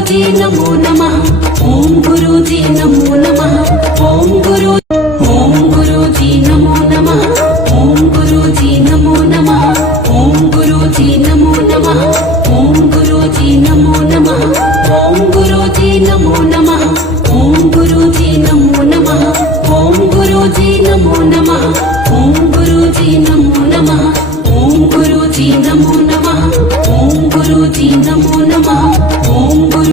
गुरुजी नमो नमः। ओम गुरुजी नमो नमः। ओम गुरुजी नमो नमः। ओम गुरुजी नमो नमः। ओम गुरुजी नमो नमः। ओम गुरुजी नमो नमः। ओम गुरुजी नमो नमः। ओम गुरुजी